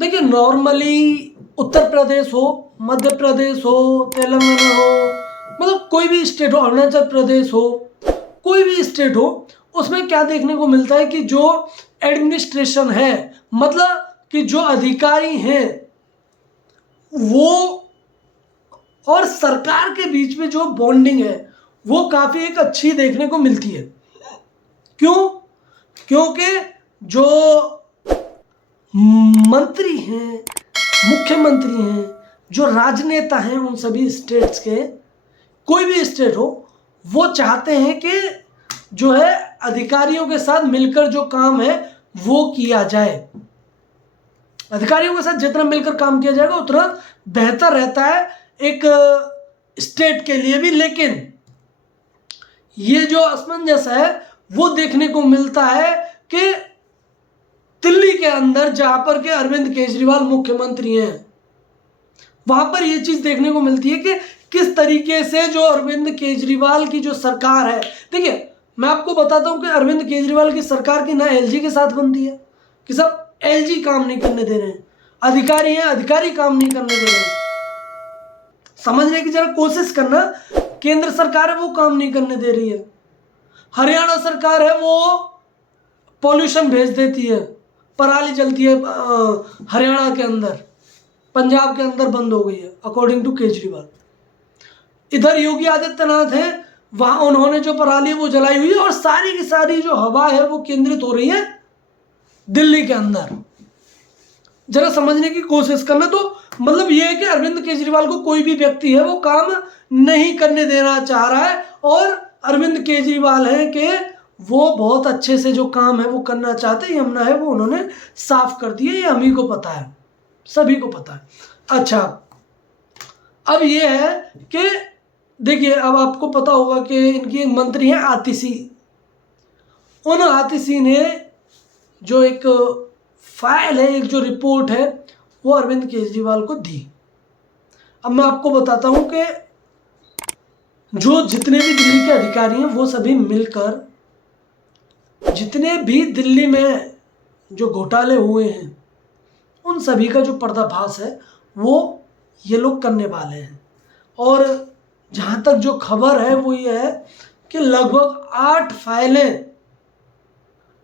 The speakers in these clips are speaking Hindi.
देखिए नॉर्मली उत्तर प्रदेश हो, मध्य प्रदेश हो, तेलंगाना हो, मतलब कोई भी स्टेट हो, अरुणाचल प्रदेश हो, कोई भी स्टेट हो, उसमें क्या देखने को मिलता है कि जो एडमिनिस्ट्रेशन है, मतलब कि जो अधिकारी हैं वो और सरकार के बीच में जो बॉन्डिंग है वो काफ़ी एक अच्छी देखने को मिलती है। क्यों? क्योंकि जो मंत्री हैं, मुख्यमंत्री हैं, जो राजनेता हैं उन सभी स्टेट्स के, कोई भी स्टेट हो, वो चाहते हैं कि जो है अधिकारियों के साथ मिलकर जो काम है वो किया जाए। अधिकारियों के साथ जितना मिलकर काम किया जाएगा उतना बेहतर रहता है एक स्टेट के लिए भी। लेकिन ये जो असमंजस है वो देखने को मिलता है कि दिल्ली के अंदर जहां पर के अरविंद केजरीवाल मुख्यमंत्री हैं, वहां पर ये चीज देखने को मिलती है कि किस तरीके से जो अरविंद केजरीवाल की जो सरकार है, देखिए मैं आपको बताता हूं कि अरविंद केजरीवाल की सरकार की ना एलजी के साथ बनती है कि सब एलजी काम नहीं करने दे रहे हैं, अधिकारी हैं अधिकारी काम नहीं करने दे रहे हैं। समझने की जरा कोशिश करना, केंद्र सरकार है वो काम नहीं करने दे रही है, हरियाणा सरकार है वो पॉल्यूशन भेज देती है, पराली जलती है हरियाणा के अंदर, पंजाब के अंदर बंद हो गई है अकॉर्डिंग टू केजरीवाल। इधर योगी आदित्यनाथ हैं, वहां उन्होंने जो पराली वो जलाई हुई है और सारी की सारी जो हवा है वो केंद्रित हो रही है दिल्ली के अंदर। जरा समझने की कोशिश करना। तो मतलब ये है कि अरविंद केजरीवाल को कोई भी व्यक्ति है वो काम नहीं करने देना चाह रहा है, और अरविंद केजरीवाल है कि वो बहुत अच्छे से जो काम है वो करना चाहते हैं। यमुना है वो उन्होंने साफ कर दी है, ये हम ही को पता है, सभी को पता है। अच्छा, अब ये है कि देखिए अब आपको पता होगा कि इनकी एक मंत्री हैं आतिशी, उन आतिशी ने जो एक फाइल है, एक जो रिपोर्ट है वो अरविंद केजरीवाल को दी। अब मैं आपको बताता हूं कि जो जितने भी दिल्ली के अधिकारी हैं वो सभी मिलकर जितने भी दिल्ली में जो घोटाले हुए हैं उन सभी का जो पर्दाफाश है वो ये लोग करने वाले हैं। और जहाँ तक जो खबर है वो ये है कि लगभग 8 फाइलें,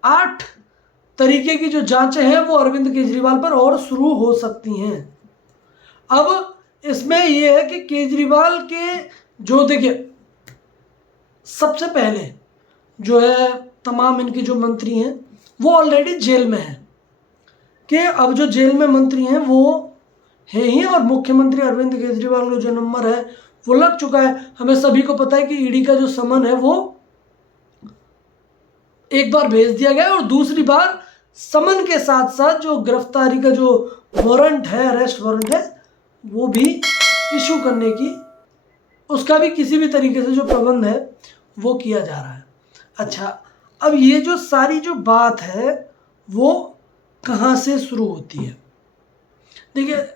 8 तरीके की जो जांचें हैं वो अरविंद केजरीवाल पर और शुरू हो सकती हैं। अब इसमें ये है कि केजरीवाल के जो देखिए सबसे पहले जो है तमाम इनके जो मंत्री हैं वो ऑलरेडी जेल में हैं, कि अब जो जेल में मंत्री हैं वो है ही, और मुख्यमंत्री अरविंद केजरीवाल का जो नंबर है वो लग चुका है। हमें सभी को पता है कि ईडी का जो समन है वो एक बार भेज दिया गया और दूसरी बार समन के साथ साथ जो गिरफ्तारी का जो वारंट है, अरेस्ट वारंट है, वो भी इशू करने की, उसका भी किसी भी तरीके से जो प्रबंध है वो किया जा रहा है। अच्छा, अब ये जो सारी जो बात है वो कहाँ से शुरू होती है? देखिए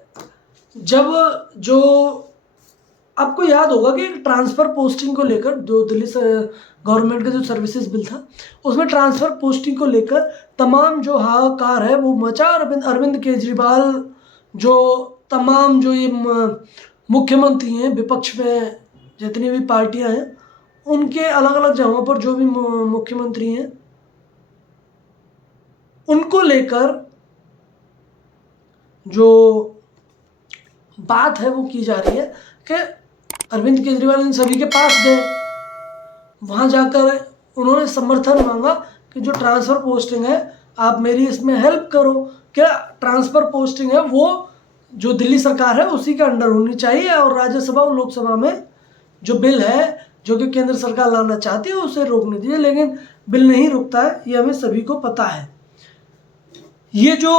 जब जो आपको याद होगा कि ट्रांसफ़र पोस्टिंग को लेकर जो दिल्ली से गवर्नमेंट का जो सर्विसेज बिल था उसमें ट्रांसफ़र पोस्टिंग को लेकर तमाम जो हाहाकार है वो मचा। अरविंद केजरीवाल जो तमाम जो ये मुख्यमंत्री हैं, विपक्ष में जितनी भी पार्टियां हैं, उनके अलग अलग जगहों पर जो भी मुख्यमंत्री हैं उनको लेकर जो बात है वो की जा रही है कि अरविंद केजरीवाल इन सभी के पास गए, वहाँ जाकर उन्होंने समर्थन मांगा कि जो ट्रांसफ़र पोस्टिंग है आप मेरी इसमें हेल्प करो। क्या ट्रांसफ़र पोस्टिंग है वो जो दिल्ली सरकार है उसी के अंडर होनी चाहिए, और राज्यसभा और लोकसभा में जो बिल है जो कि केंद्र सरकार लाना चाहती है उसे रोकने दीजिए। लेकिन बिल नहीं रुकता है, ये हमें सभी को पता है। ये जो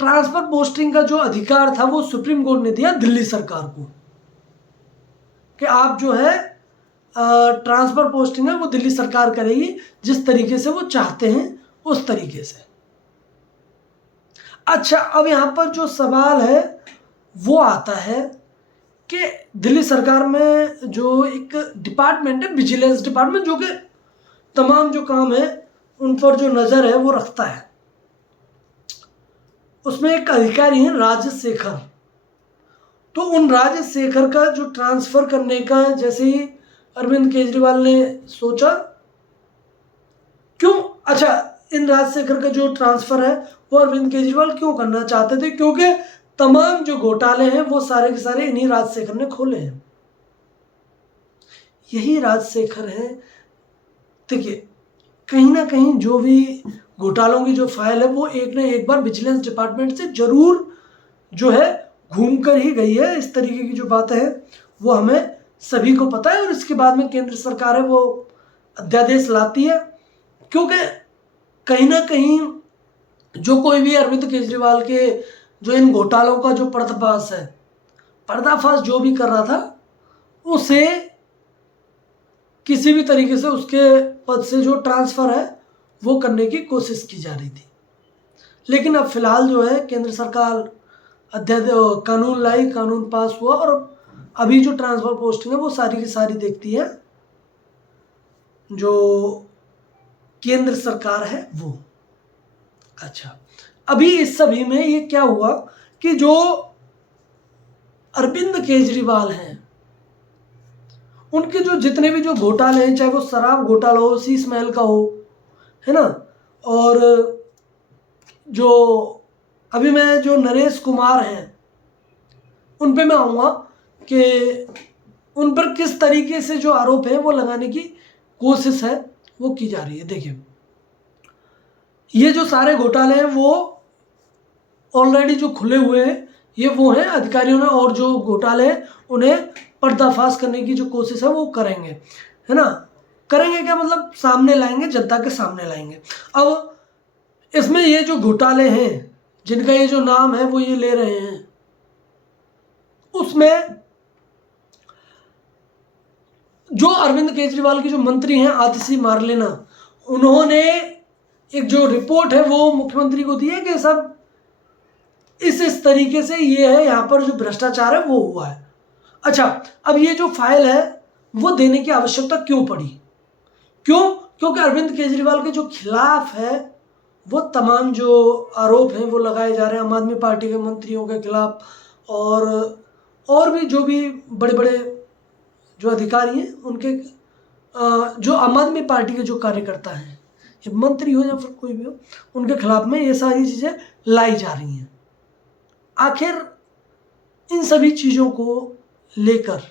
ट्रांसफ़र पोस्टिंग का जो अधिकार था वो सुप्रीम कोर्ट ने दिया दिल्ली सरकार को कि आप जो है ट्रांसफ़र पोस्टिंग है वो दिल्ली सरकार करेगी जिस तरीके से वो चाहते हैं उस तरीके से। अच्छा, अब यहाँ पर जो सवाल है वो आता है कि दिल्ली सरकार में जो एक डिपार्टमेंट है विजिलेंस डिपार्टमेंट, जो कि तमाम जो काम है उन पर जो नज़र है वो रखता है। उसमें एक अधिकारी हैं राजशेखर। तो उन राजशेखर का जो ट्रांसफ़र करने का जैसे ही अरविंद केजरीवाल ने सोचा, क्यों, अच्छा, इन राजशेखर का जो ट्रांसफ़र है वो अरविंद केजरीवाल क्यों करना चाहते थे? क्योंकि तमाम जो घोटाले हैं वो सारे के सारे इन्हीं राजशेखर ने खोले हैं। यही राजशेखर हैं। देखिए, कहीं ना कहीं जो भी घोटालों की जो फाइल है वो एक ना एक बार विजिलेंस डिपार्टमेंट से जरूर जो है घूम कर ही गई है। इस तरीके की जो बातें हैं वो हमें सभी को पता है, और इसके बाद में केंद्र सरकार है वो अध्यादेश लाती है। क्योंकि कहीं ना कहीं जो कोई भी अरविंद केजरीवाल के जो इन घोटालों का जो पर्दाफाश जो भी कर रहा था, उसे किसी भी तरीके से उसके पद से जो ट्रांसफ़र है वो करने की कोशिश की जा रही थी। लेकिन अब फिलहाल जो है केंद्र सरकार कानून लाई, कानून पास हुआ, और अभी जो ट्रांसफ़र पोस्टिंग है वो सारी की सारी देखती है जो केंद्र सरकार है वो। अच्छा, अभी इस सभी में ये क्या हुआ कि जो अरविंद केजरीवाल हैं उनके जो जितने भी जो घोटाले हैं, चाहे वो शराब घोटाला हो, शीश महल का हो, है ना, और जो अभी मैं जो नरेश कुमार हैं उन पे मैं आऊँगा कि उन पर किस तरीके से जो आरोप है वो लगाने की कोशिश है वो की जा रही है। देखिए, ये जो सारे घोटाले हैं वो ऑलरेडी जो खुले हुए हैं ये वो हैं अधिकारियों ने, और जो घोटाले हैं उन्हें पर्दाफाश करने की जो कोशिश है वो करेंगे, है ना। करेंगे क्या मतलब? सामने लाएंगे, जनता के सामने लाएंगे। अब इसमें ये जो घोटाले हैं जिनका ये जो नाम है वो ये ले रहे हैं, उसमें जो अरविंद केजरीवाल की जो मंत्री हैं आतिशी मार्लेना, उन्होंने एक जो रिपोर्ट है वो मुख्यमंत्री को दी है कि सब इस तरीके से ये है, यहाँ पर जो भ्रष्टाचार है वो हुआ है। अच्छा, अब ये जो फाइल है वो देने की आवश्यकता क्यों पड़ी? क्यों? क्योंकि अरविंद केजरीवाल के जो खिलाफ है वो तमाम जो आरोप हैं वो लगाए जा रहे हैं आम आदमी पार्टी के मंत्रियों के खिलाफ, और भी जो भी बड़े बड़े जो अधिकारी हैं उनके जो आम आदमी पार्टी के जो कार्यकर्ता हैं, ये मंत्री हो या फिर कोई भी हो, उनके खिलाफ में ये सारी चीज़ें लाई जा रही हैं। आखिर इन सभी चीज़ों को लेकर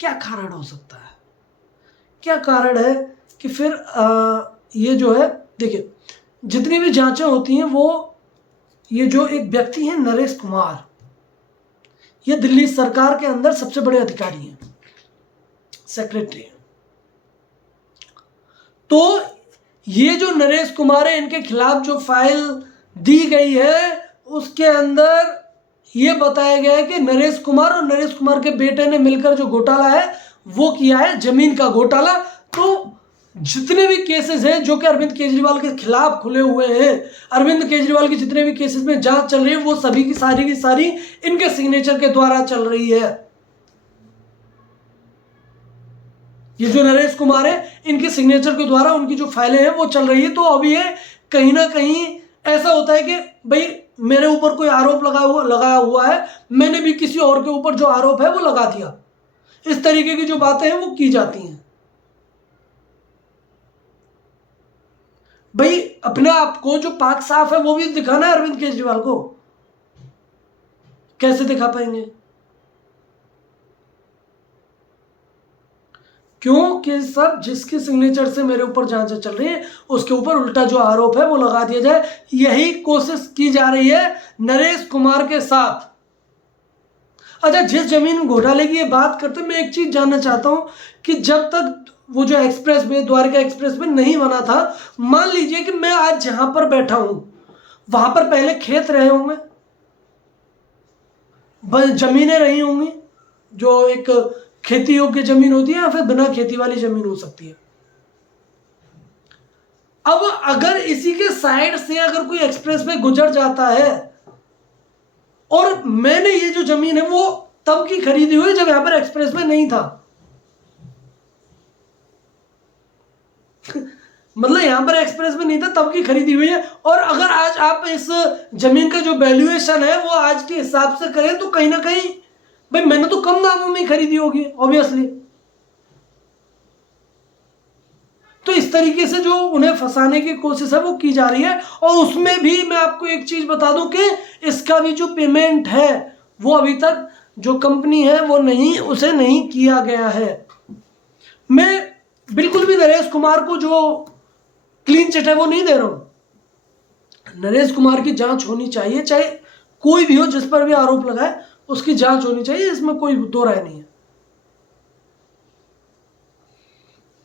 क्या कारण हो सकता है? क्या कारण है कि फिर ये जो है, देखिए, जितनी भी जांचें होती हैं वो ये जो एक व्यक्ति हैं नरेश कुमार, ये दिल्ली सरकार के अंदर सबसे बड़े अधिकारी हैं, सेक्रेटरी हैं। तो ये जो नरेश कुमार है इनके खिलाफ जो फाइल दी गई है उसके अंदर ये बताया गया है कि नरेश कुमार और नरेश कुमार के बेटे ने मिलकर जो घोटाला है वो किया है, जमीन का घोटाला। तो जितने भी केसेस हैं जो कि अरविंद केजरीवाल के खिलाफ खुले हुए हैं, अरविंद केजरीवाल के जितने भी केसेस में जांच चल रही है वो सभी की सारी इनके सिग्नेचर के द्वारा चल रही है। ये जो नरेश कुमार है इनके सिग्नेचर के द्वारा उनकी जो फाइलें हैं वो चल रही है। तो अभी ये कहीं ना कहीं ऐसा होता है कि भाई मेरे ऊपर कोई आरोप लगाया हुआ है, मैंने भी किसी और के ऊपर जो आरोप है वो लगा दिया, इस तरीके की जो बातें हैं वो की जाती हैं। भाई अपने आप को जो पाक साफ है वो भी दिखाना है अरविंद केजरीवाल को, कैसे दिखा पाएंगे? क्योंकि सब जिसके सिग्नेचर से मेरे ऊपर जांच चल रही है उसके ऊपर उल्टा जो आरोप है वो लगा दिया जाए, यही कोशिश की जा रही है नरेश कुमार के साथ। अच्छा, जिस जमीन घोटाले की ये बात करते मैं एक चीज जानना चाहता हूं कि जब तक वो जो express way, Dwarka express way नहीं बना था, मान लीजिए कि मैं आज जहां पर बैठा हूं वहां पर पहले खेत रहे होंगे, जमीनें रही होंगी, जो एक खेती योग्य जमीन होती है या फिर बिना खेती वाली जमीन हो सकती है। अब अगर इसी के साइड से अगर कोई एक्सप्रेस वे गुजर जाता है, और मैंने ये जो जमीन है वो तब की खरीदी हुई जब यहां पर एक्सप्रेस वे नहीं था, मतलब यहाँ पर एक्सप्रेस में नहीं था तब की खरीदी हुई है। और अगर आज आप इस जमीन का जो वैल्यूएशन है वो आज के हिसाब से करें तो कहीं ना कहीं भाई मैंने तो कम दामों में ही खरीदी होगी ऑब्वियसली। तो इस तरीके से जो उन्हें फंसाने की कोशिश है वो की जा रही है। और उसमें भी मैं आपको एक चीज बता दूं कि इसका भी जो पेमेंट है वो अभी तक जो कंपनी है वो उसे नहीं किया गया है। मैं बिल्कुल भी नरेश कुमार को जो क्लीन चिट है वो नहीं दे रहा हूं। नरेश कुमार की जांच होनी चाहिए, चाहे कोई भी हो जिस पर भी आरोप लगाए उसकी जांच होनी चाहिए, इसमें कोई दो राय नहीं है।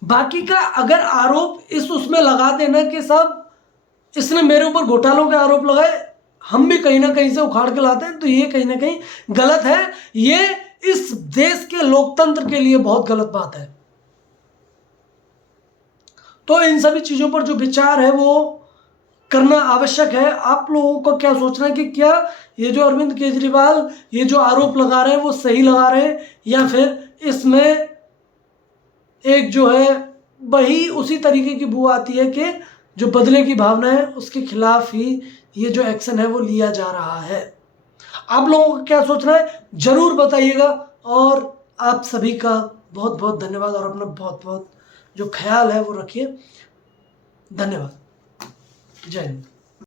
बाकी का अगर आरोप उसमें लगा देना कि सब इसने मेरे ऊपर घोटालों के आरोप लगाए, हम भी कहीं ना कहीं से उखाड़ के लाते हैं, तो ये कहीं ना कहीं गलत है। ये इस देश के लोकतंत्र के लिए बहुत गलत बात है। तो इन सभी चीजों पर जो विचार है वो करना आवश्यक है। आप लोगों को क्या सोचना है कि क्या ये जो अरविंद केजरीवाल ये जो आरोप लगा रहे हैं वो सही लगा रहे हैं, या फिर इसमें एक जो है वही उसी तरीके की बू आती है कि जो बदले की भावना है उसके खिलाफ ही ये जो एक्शन है वो लिया जा रहा है। आप लोगों का क्या सोचना है जरूर बताइएगा। और आप सभी का बहुत बहुत धन्यवाद और अपना बहुत बहुत जो ख्याल है वो रखिए। धन्यवाद। जय हिंद।